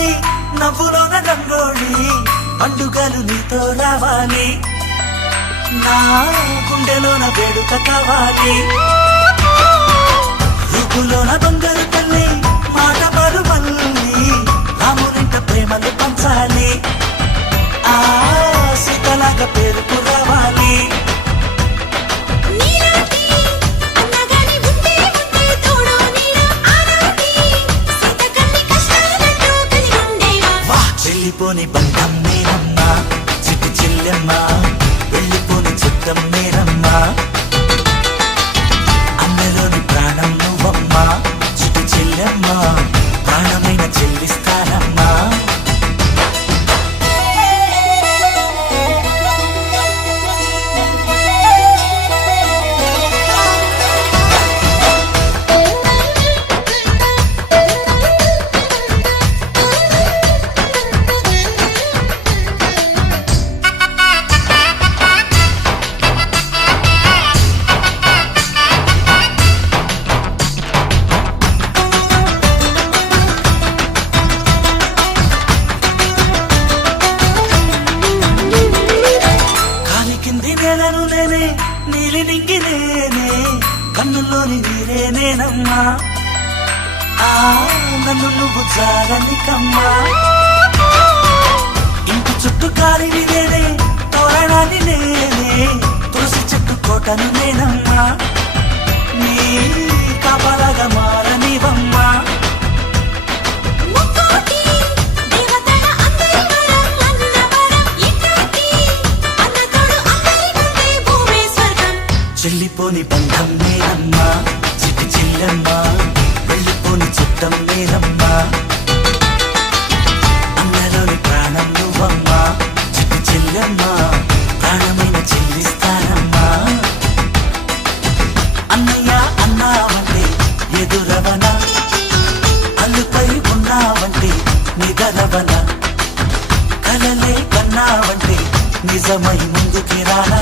తల్లి నవ్వులోన రంగోళి పండుగలు నీతో రావాలి నా గుండెలోన వేడుక కావాలి రూపులోన బంగారు తల్లి మాట పరు మల్లి రామునింట ప్రేమలు పంచాలి ఆ సీతలాగా పేరుకు రావాలి వెళ్ళిపోని బంధం నేనమ్మా చిట్టి చెల్లెమ్మ వెళ్ళిపోని చిత్తం నేనమ్మా అన్నలోని ప్రాణం నువ్వమ్మా చిట్టి చెల్లెమ్మ ప్రాణమైన చెల్లిస్తానమ్మా నేలను నేనే నీలి నింగి నేనే కన్నుల్లోని నీరే నేనమ్మా ఆ నన్ను నువ్వు జారనికమ్మా ఇంటి చుట్టూ కాలిని నేనే తోరణాన్ని నేనే తులసి చెట్టు కోటను నేనమ్మా నీ కాపలాగా మారనివమ్మా చెల్లిపోని బంధం నేనమ్మా చిట్టి చెల్లెమ్మా వెళ్ళిపోని చిత్తం నేనమ్మా అన్నలోని ప్రాణం నువ్వమ్మా చిట్టి చెల్లెమ్మా ప్రాణమైన చెల్లిస్తానమ్మా అన్నయ్య అన్నావంటే ఎదురవన అల్లుపై ఉన్నావంటే నిదరవన కలలే కన్నావంటే నిజమై ముందుకి రానా